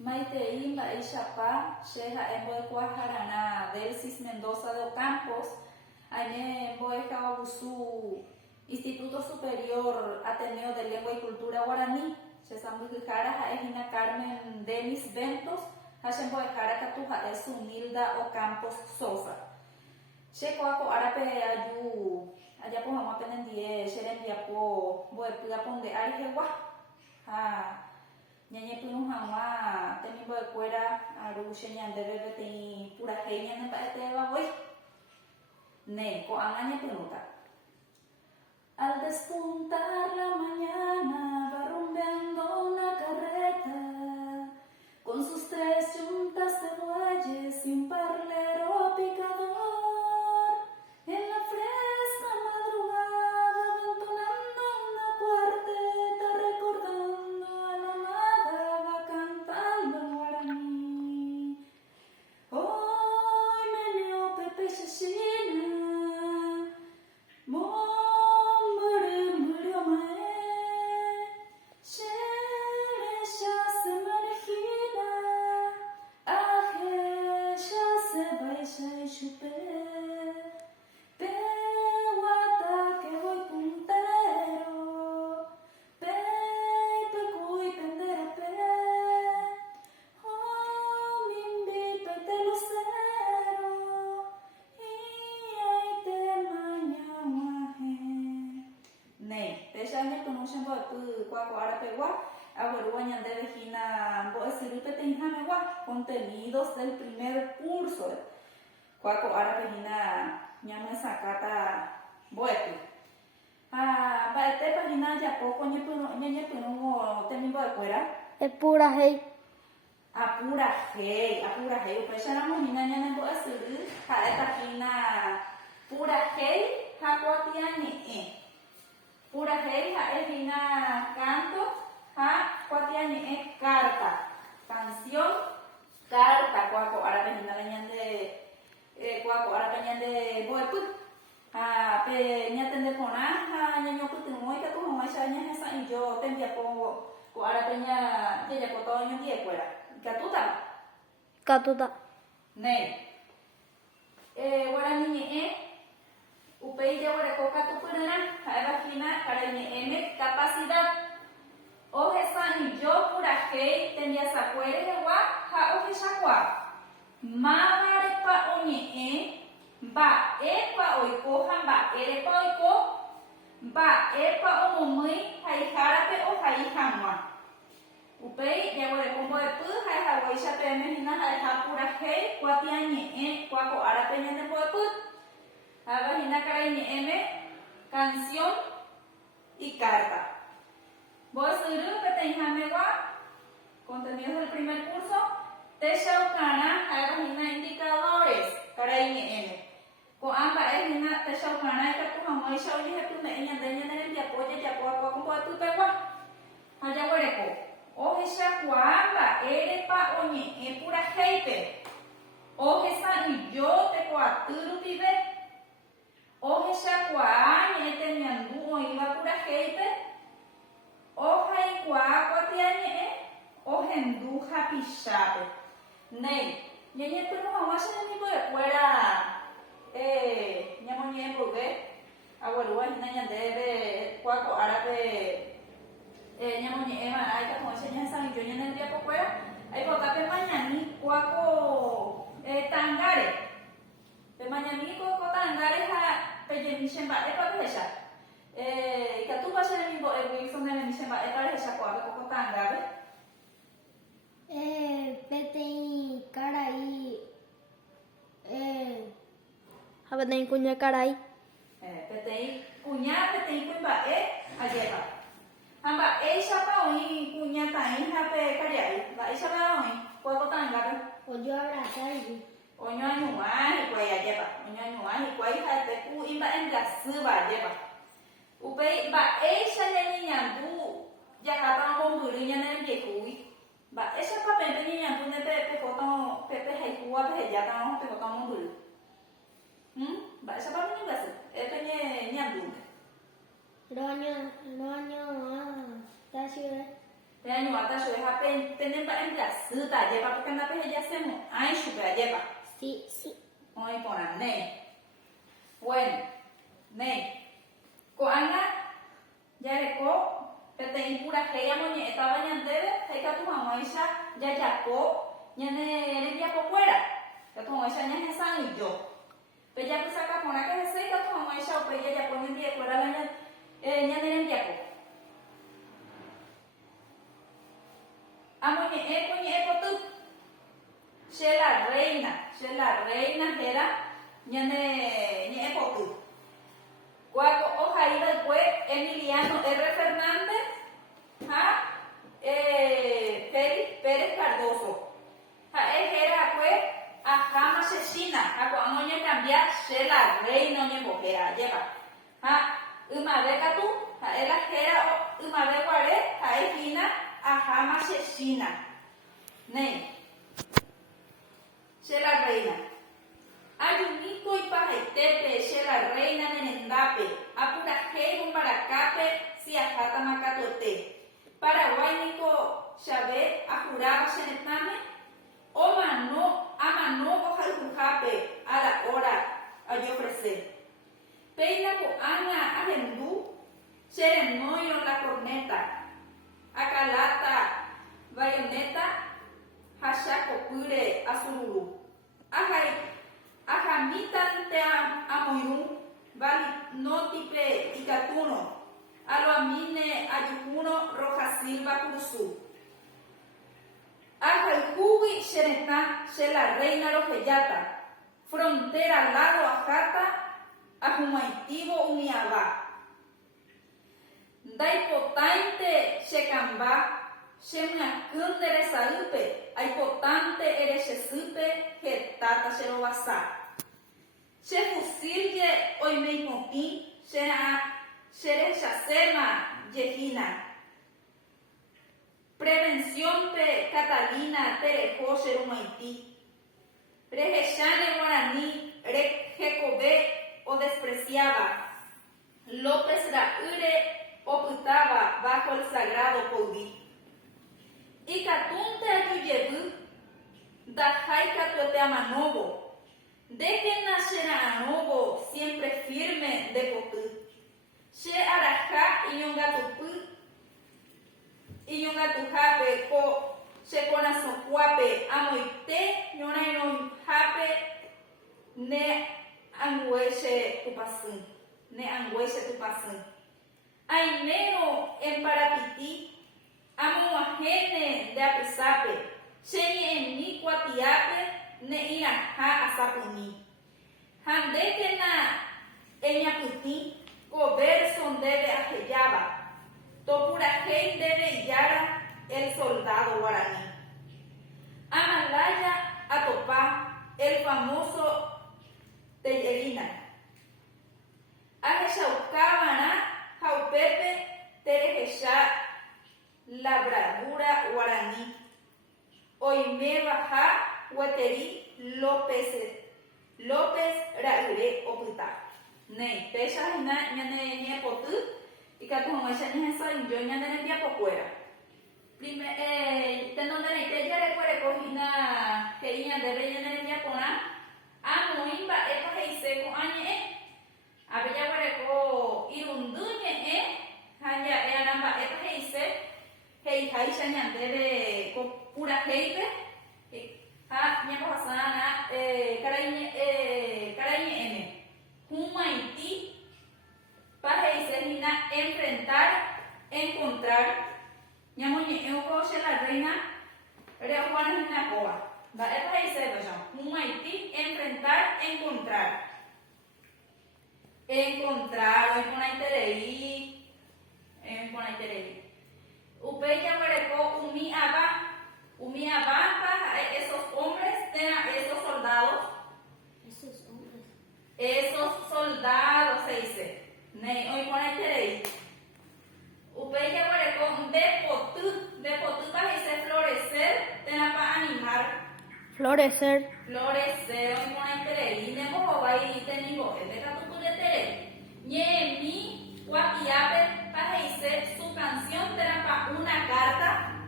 Maitei Mba'éichapa che ha'e mbo'ekuaahararã Delsis Mendoza de Ocampos aime mbo'ehaguasu Instituto Superior Ateneo de Lengua y Cultura Guaraní che sãmbyhyhára ha'ehína Carmen Denis Ventos ha che mbo'ehára katu ha'e Zunilda Ocampos Sosa. Che ko'áko árape ajapo hag̃ua penendie che rembiapo mbo'epy aponde'ári hegua ha ñañepyrũ hag̃ua temimbo'ekuéra aru che ñandéve peteĩ purahéi ñanemba'etévagui. Ne ko'ág̃a ñepyrũta. Al despuntar la mañana va rumbeando una carreta con sus tres yuntas de bueyes y un parlero picador. En la fresca madrugada va entonando una cuarteta recordando a la amada, va cantando en guaraní. Hoy meneo Pepe Shashina, contenidos del primer curso. Cuaco árabe hina ñame sakata boetu. Baete pagina ya poco ñepyrũ temimbo'ekuéra. Pura hey. Apura hey. Upéicharamo hína ñanembo'esyry ha'etahína pura hey ha kuatia ñe'ẽ. Pura hey ha'ehína canto ha kuatia ñe'ẽ carta. Canción, carta, cuaco árabe hína ñande cuaco árabe ñande boepy. Pe ñatende porã ha ñañopytyvõ ikatu hag̃uáicha ñahesa'ĩ yo tembiapo ko árape jajapóta oñondiekuéra. Ikatútama? Katuta. Ne. Guarani ñe'ẽ upéi jaguareko katupyrýra ha'evahína karai ñe'ẽme capacidad. Ohesa'ĩ jo purahéi tembiasakuére hegua ha ohechakuaa. Mávarepa oñe'ẽ, mba'épa oiko ha mba'érepa oiko, mba'épa omomýi haihárape ohai hag̃ua. Upéi jaguareko mbo'epy ha'ehaguáicha peẽmehína ha'eha purahéi kuatia ñe'ẽ kuako árape ñandembo'epy. Ha'evahína karai ñe'ẽme canción y carta. Mbo'esyry peteĩ hamegua contenidos del primer curso techaukarã ha'evahína indicadores karai ñe'ẽme. Ko'ã mba'ehína techaukarã ikatu hag̃uáicha ojehepyme'ẽ ñande ñanerembiapo jajapo'akua mbo'epy pegua. Ha jaguareko ohechakuaa mba'érepa oñe'ẽ purahéipe. Ohesa'ĩ jo tekoaty rupive. Ohechakuaa ñe'ẽ temiandu oĩva purahéipe. Ohaikuaa kuatia ñe'ẽ ohendu hapichápe. Nei, ñañepyrũ hag̃uáicha ñemimbo'ekuéra ñamoñe'ẽmboyve agueruvahína ñandéve kuako árape ñamoñe'ẽva'erã ikatu'õicha ñahesãvijo ñanembiapokuéra aipota pemañami kuako ta'ãngáre. Pemañami ko ta'ãngáre ha pejemi che mba'épa pehecha. Ikatúpa che remimbo'égui sondememi che mba'épa rehecha ko'ápe ko ta'ãngápe. Peteĩ karai. Ha peteĩ kuña karai. Peteĩ kuña, peteĩ kuimba'e ajépa. Ha mba'éichapa oĩ kuñataĩ ha pe karia'y. Mba'éichapa oĩ kuako ta'ãngápe. Ojo abrazarvi. Oñoañuã hikuái ajépa. Oñoañuã hikuái ha'ete ku imba'embyasýva ajépa. Upéi mba'éicha ñañeñandu jaháta omombyry ñanerembiehúgui. Mba'éichapa pépe ñeñandu ne pepe haikúva pehejáta pehota omombyry. Mba'éichapa peñembyasy. Peñeñandúnte. Roño, ta ciudad. te año hasta yo deja tener para emplazar lleva porque na peje ya hacemos ay chupa lleva Sí, sí. hoy poner ne bueno ne ko anga ya le ko te ten pura que ya moñe estaba ñandebe hay que tu mamá ya ko ñane ya po fuera que tu mamá ya es san y yo pero ya pues acá pone que se que tu mamá ya pues ya pone bien fuera la ñane ya po amo ñe tu she la reina era ñe po tu cuaco hoja iba después Emiliano R. Fernández Félix Pérez Cardoso era pues a Jama Sheshina cuando ñe cambiar she la reina ñe bojera lleva uma beca tu era era uma beca cuare fina a Jama Sheshina ne she la reina Ayunito y pajaitepe, she la reina nenendape, apura un baracape, si ajata macatote. Paraguay nico Chávez, ajuraba shenetame, o mano, amano, ojaljujape, a la hora, a yo ofrecer. Peina ko ana agendú, serenoyo la corneta, acalata, bayoneta, hashako pure, azururu. Ajay, ajamitan te amoyun, vali notipe ikatuno, aloamine ayukuno roja silva kusu. Ajalkuwi sheneta, she la reina rojeyata, frontera al lado ajata, ajumaitivo uniaba. Daipotainte shekamba, shemnakundere saupe, aipotante erechesupe, getata sherobasa. She fusilye oimeipotin, sherechasema yejina. Prevención pe Catalina terejo sherumaiti. Prejeshane guaraní, rejecobe o despreciaba. López Raure ocultaba bajo el sagrado Poudí. Y Catunte ayuyebu, dajai catuete amanobo. Dejen nacer a anobo, siempre firme de potu. She araja y yongatujape ko she conazocuape amoite ñona jape ne angueche tu pasun. Ainero en parapiti amo ajene de apisape sheni en mi cuatiape ne iraja asapuni. Handeke na eñaputi ko verson debe ajeyaba. Topurajei debe yara el soldado guaraní. Amalaya Atopá, el famoso Tellerina. Ajeshaucábana, Jaupepe, Terejesha, la bravura guaraní. Oime baja, Hueterí, López Raure Oputa. Ne, Techa ñane potu, y que como ella ni esa yo ñane día por fuera. Tenonde ne te ya recuerdo cogina que ella debe ñane día pona, amoimba epa heise ko anye a bella recuerdo irunduñe hanya anamba epa heise hei haisha ñane debe ko pura heipe ñapo hasana carañe ene humaiti para mina enfrentar, encontrar. Ñamoñe euco she la reina, pero Juana es una coa. Da esta dice humaiti enfrentar, encontrar. Encontrar, hoy con aiterei, Upeya pareco umi abamba, esos hombres, esos soldados. Esos soldados se dice. Hoy con aiterei. Upeya pareco de potu para dice florecer, tena para animar. Florecer. Florecer, hoy con aiterei. Nemo vai tenigo, de catutu de tere. Ñe mi guapiape para dice su canción, tena para una carta.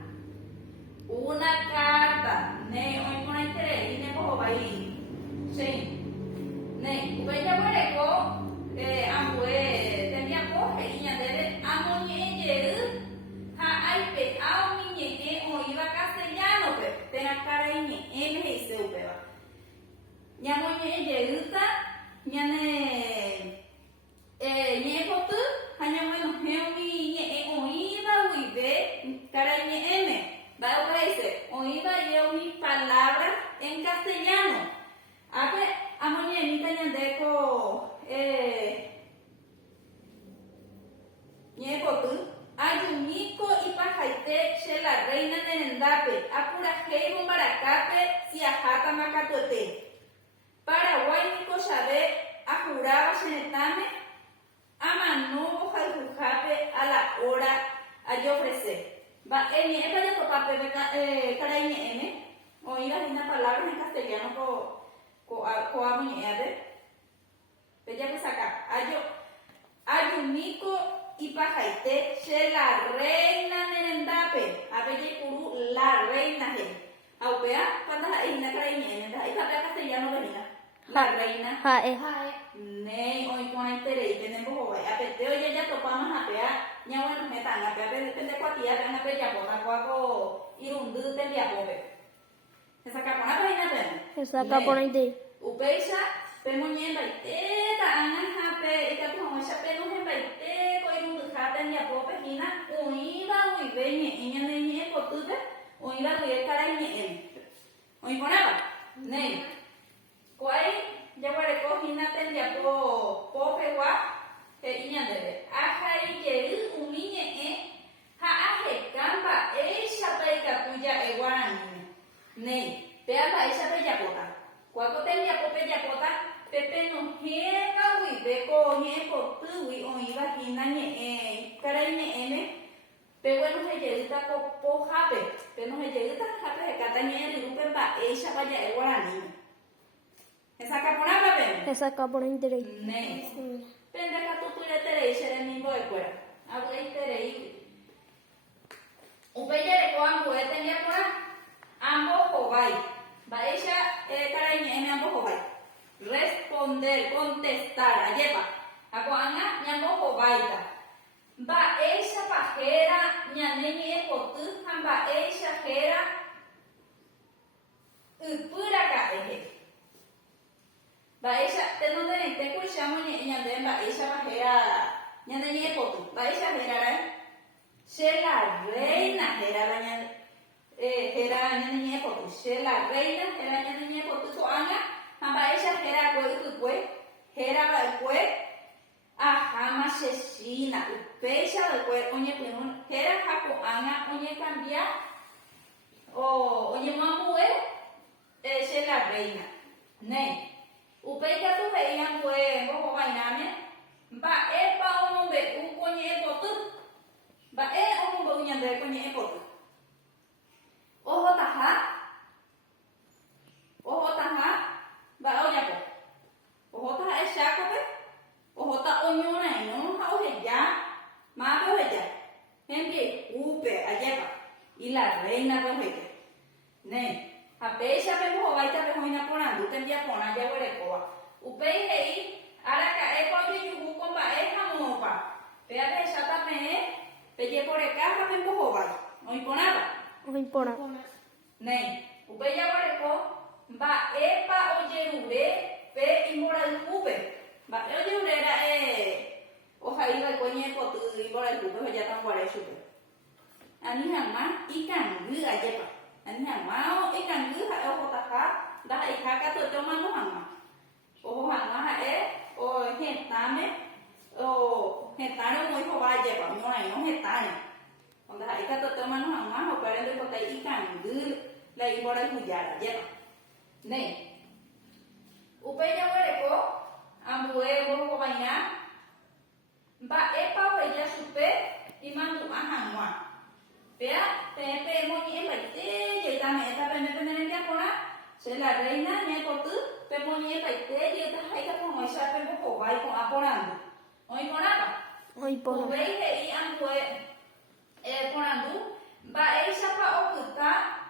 una carta. Ne, hoy con interés, y ne cojo ahí. Sí. Ne, ubenya boreko, ambue, tenía coge, y ñandere, amoñe, ha, ay, pe, ao, miñe, o iba castellano, pe, tenga cara y ñe, me dice, upeba. Ñamoñe, yeruta, ñane, ñe, potu, hañamoñe, heumi, ñe, oíba, uibe, cara y ñe, va a dice, oíba yo mis palabras en castellano. A ver, amoñe, mi tañandeco, ñe, potu, ayunico y pajaite, che la reina de Nendape, apurajeibo maracape, si ajata macatote. Paraguay Nico Chávez ajuraba Chenetame, amanubo jaljujape a la hora a yo ofrecer. Va, en para ya topape, carañe M, oí las palabras en castellano co amuñeade. Bella pues acá, ayunico y pajaite, che la reina Nendape, a bella curu la reina je. Aupea, cuando la isla carañe M, ahí está castellano venida. La reina. Hae. Nei, hoy con interés, y tenemos hoy. A peteo ya topamos a pea, ya bueno, me tan a pea, depende cuatía, vean a pea, ya pona, cuaco, irundu, tendría pobre. Esa capona peina pena. Esa capona ide. Upeisa, pemoñen baite, ta angan hape, ita tu homocha penu hen baite, ko irundu hata ni apope hina, uiba uibe ni inya ni potute, uiba uibe cara ni Oi ponaba? Nei. Kuai jaware ko hina tendria po pewa inya debe. Ahai yeru uminye ha ahe kamba shapa ikapuya ewarani. Nei. Pea ba shapa yapota. Kuako tendria po pe yapota pepe no hega wi beko nye po tuwi oiba hina nye karai nye pe bueno se llegita po hape. Pe no se llegita hape kata nye rupe ba shapa ya ewarani. Esa capona pape. Esa capona interés. Nei. Pende ka tutule terei shere nimbo ekwera. Abu terei. Upeyere ko ambo etenia pora. Ambo hobai. Baisha karainya ene ambo hobai. Responder, contestar, ayepa. Ako anga nyambo hobai ta. Ba eisha pajera nyaneni epotu hamba eisha jera upura ka eje. Baisha tenonde te kushamo nyande baisha bajera nyande ni epotu baisha jera la reina jera la nyande jera nyande ni epotu la reina jera nyande ni epotu so anga baisha jera kwe jera ba kwe ajama sheshina upeisha ba kwe onye penun jera hapo anga onye cambia o onye mamue la reina ne. Upeika tu veían pues como bainame ba epa ombe ukonye epotu ba ombe unyande konye epotu oho taha ba oyapo oho taha eshako pe oho ta onyona no ha oheya ma pe oheya hembi upe ayepa y la reina pe oheya ne. Apeisha pe mo baita pe hoina ponando tendía pona ya huerecoa. Upei hei araka epa yuyu komba hamo pa. Pe ate chata me pe ye por acá pe mo bai. Oi ponaba. Oi pona. Nei. Upei ya huereco ba epa oyerure pe imora upe. Ba oyerure era oja iba coñe potu imora upe ya tan guare chupe. Ani hama ikan gu ayepa. Anh hàng máu ít càng cứ phải ô ta khác đã ít khác các tôi cho mang nó hàng mà ô hàng mà hãy ô hiện tám ấy ô hiện tám nó mới có vài giờ bảo nhau này nó hiện tám này còn đã ít các tôi cho mang nó hàng mà học cái này có cái ít càng cứ lấy vào đây hụt giả là giờ này upaya nhau cái có ambué có vài nhá ba epa vậy ya supe iman tụ hàng mà Pea, pepe moñe baite, yeta me ta peme pene ya pona, se la reina me potu, pe moñe baite, yeta haika como esa pe mo vai con aporando. Oi ponaba. Oi pona. Ubei hei ambue ponando, ba esa pa okuta,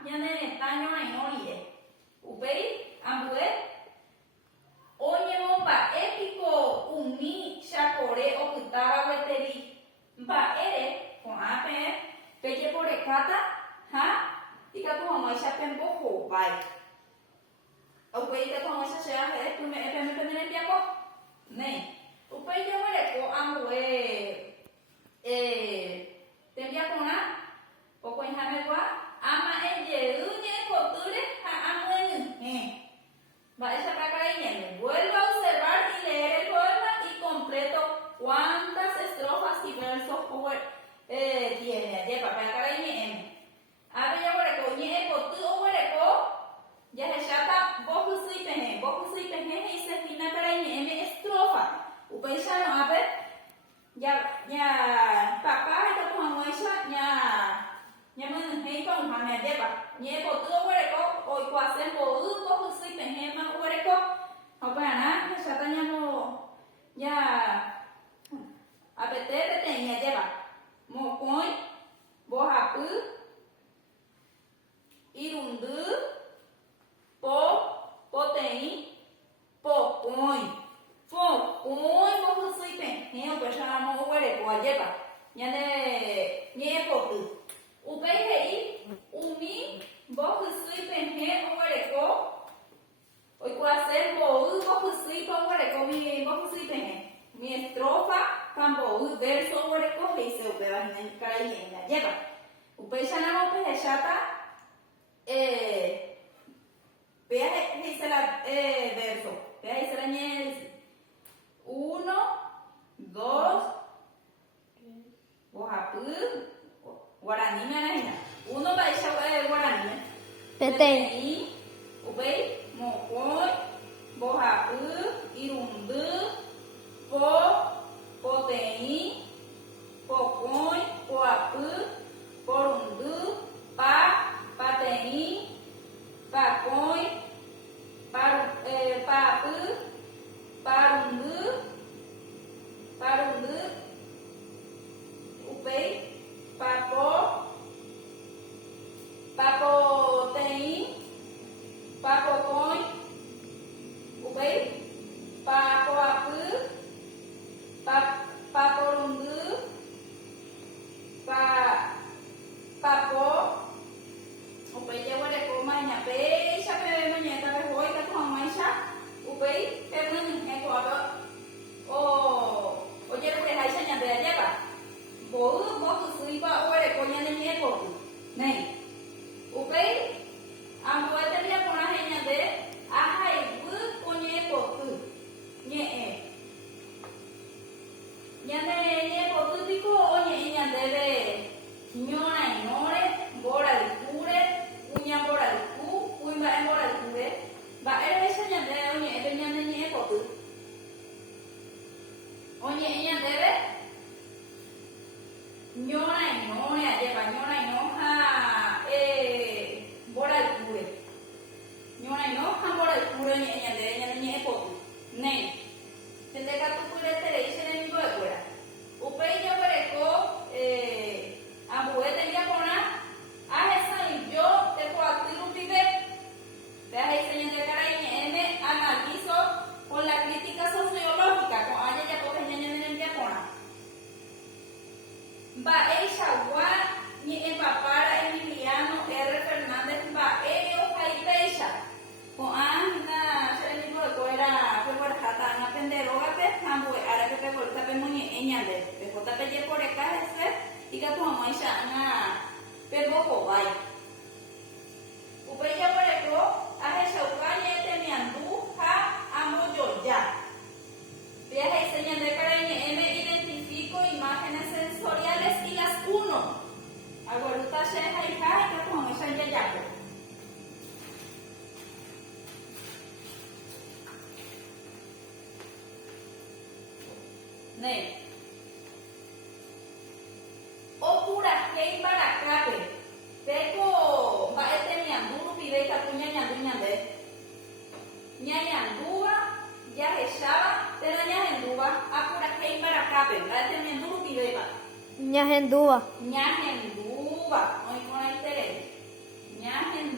ñane taño ainóide. Upei, ambue, oñemo mba'épiko umi chakore opytáva gueteri. Mba'ére ko'ápe pejeporekáta ha ikatuhag̃uáicha pembohovái. Upéi ikatuhag̃uáicha che ahe'ẽ pyme'ẽpeme pene rembiapo. Néi. Upéi jeguereko ambue tembiaporã okoihamegua ama'ẽjey ñe'ẽpotýre ha amyenyhẽ. Mba'éichapa karaiñéme. Vuelva a observar y leer el poema y completo cuántas estrofas y versos tiene. Ajépa karaiñé'ẽme. Ápe jeguereko ñe'ẽpoty oguereko jahecháta mbohysýipehe heisehína karaiñé'ẽme estrofa. Upéicharõvape papá ikatuhag̃uáicha ñamynyhẽi pauháme ajépa. Ñe'ẽpoty oguereko oikuaase mbo'y mbohysýipehéma oguereko. Oparã hecháta apete peteĩ ajépa. Mokõi, mbohapy, irundy, poteĩ, pokõi. Pokõi mbohysýipehe upéicharamo oguereko ajépa. Ñe'ẽpoty. Upéi he'i umi mbohysýipehe oguereko oikuaase mbo'y mbohysýipa oguereko mbohysýipehe. Mi estrofa ha mbo'y verso oguereko he'ise upéva karaiñé'ẽme ajépa. Upéicharamo pehecháta pea he'ise la verso. Pea he'ise la ñe'ẽrysy. 1, 2, mbohapy, guarani menahína. 1 mba'éicha guarani. Peteĩ. Upéi, mokõi, mbohapy, irundy, poteĩ, pokõi, poapy, porundy, pateĩ, pakõi, paapy, parundy, upéi, papoteĩ, papokõi, upéi, papoapy, paporundy, papo, upéi jeguereko mañapéicha pemeñéta pehói ikatuhag̃uáicha upéi pemynyhẽ ko'ápe ojerureháicha ñande ajépa. Mbo'y mbohysýipa oguereko ñane ñe'ẽpoty. Néi. Upéi ambue tembiaporã he'i ñande ahayhúy oñe'ẽpoty ñe'ẽ. Ñane ñe'ẽpotýpiko oñe'ẽ ñandéve ñorairõre, mboraykúre, kuñamborayku, kuimba'emboraykúre. Mba'érecha ñande oñe'ẽpe ñane ñe'ẽpoty. Oñe'ẽ ñandéve ñorairõre ajépa ñorairõ ha mboraykúre. Ñorairõ ha mboraykúre oñe'ẽ ñandéve ñane ñe'ẽpoty. Néi. Chendekatupyreterei che remimbo'ekuéra. Upéi jeguereko ambue tembiaporã ahesãijo tekoaty rupive. Pea he'ise ñande karaiñé'ẽme analizo con la crítica sociológica ko'ã jajapopehe ñane rembiaporã. Mba'eichagua ñe'ẽpapára Emiliano R. Fernández mba'e ohaipéicha. Ko'ã hína che remimbo'ekuéra pegueraháta ág̃a penderógape ha ambue árape peguerýta pemoñe'ẽ ñande. Pehóta pejeporeka hese ikatuhag̃uáicha ág̃a pembohovái. Upéi jeguereko ahechauka ñe'ẽtemiandu ha ambojoja. Pea he'ise ñande karaiñé'ẽme identifico imágenes sensoriales y las uno. Aguerúta che haiha ikatuhag̃uáicha jajapo. Néi. Opurahéi mbarakápe. Péko mba'etemiandu rupive ikatu ñañandu ñande. Ñañandúva jahecháva térã ñahendúva apurahéi mbarakápe. Mba'etemiandu rupivéva. Ñahendúva. Ñahendúva. Oĩporãiterei. Ñahendúva.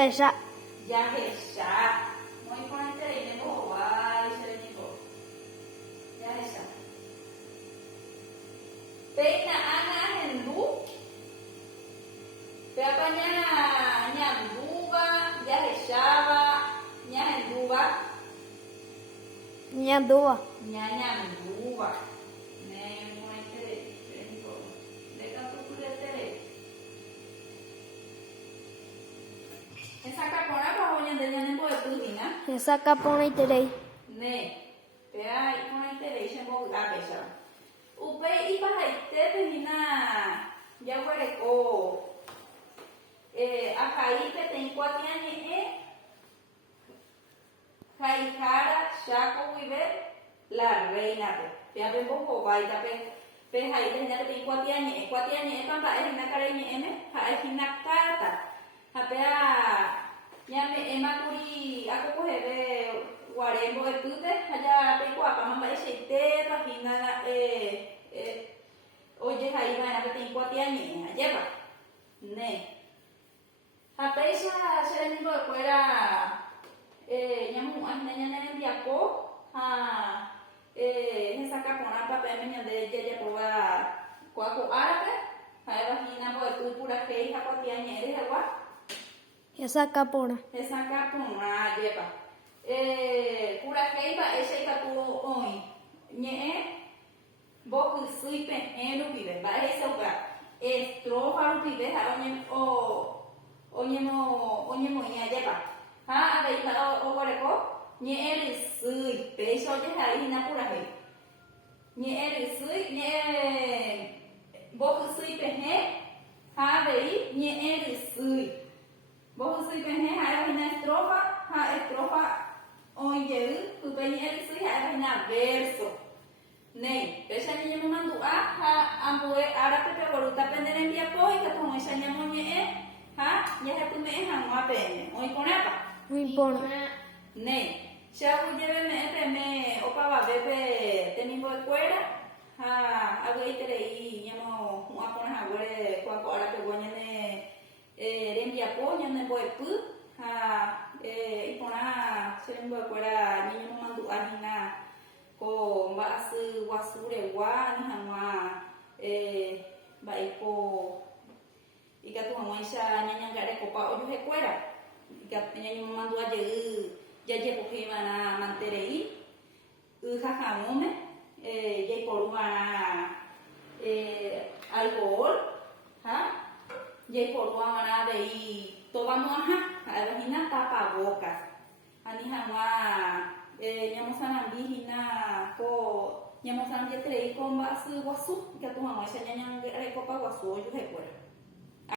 Yahecha. Yahecha. Muy ponente y me guay, serenito. Yahecha. Peina ana hendu. Peapanya nyanduba, yahechaba, nyahenduba, Ñandúa. nyanduba. Ne ponente serenito. De canto culetere. Esa capona pa hoña de nyanembo de pudina. Esa capona y terei. Ne. Pea y ponente de shembo abesha. Upe y pajaite pehina ya huereco. Acaipe tem cuatiane Jaijara Chaco Vive la reina ya ven poco baita pe jaite ya tem cuatiane pamba es una careñe eme es una carta apea ya me emakuri ako kohebe guarembo de pute allá pe guapa mamba ese página oye jaiba na tem cuatiane allá va ne Apesa serenito de fuera nyamu ahna enviapo esa capona papel meña de ella poba cuaco árabe vagina por pura que japotiañe eres agua Esa capona. esa capona lleva pura que iba ese capu hoy ñe vos suipe en vive va esa otra estrofa vive oñemo ña lleva a ver o goreko ñe eri sui peso je hai na pura he ñe eri sui ñe bo sui pe he a ver ñe eri sui bo sui pe he ha na estrofa oye tu pe ñe eri sui ha na verso nei pesa ñe mo mandu ha ambue ara pe boruta pender envia po y que como esa ñe mo ñe ya tu me han guape hoy con apa Muy bueno. ne ya voy a me opa va bebe tengo de fuera hago y te leí llamo un apone agore kwa ahora que voy a enviar po ya me voy pu y pona se le voy fuera niño no mandu ajina ko basu wasure wa ni hanwa ba ipo y que tu mamá isha ñaña ngare copa oyu hecuera y que ñaña mamá mandó ayer ya llevo que iban a manterei jajamume ya por una alcohol ya por una de y tomamos a la vagina tapabocas ani jamás ñamo sanambijina ko ñamo sanambie trei con basu guasu que tu mamá isha ñaña ngare copa guasu oyu hecuera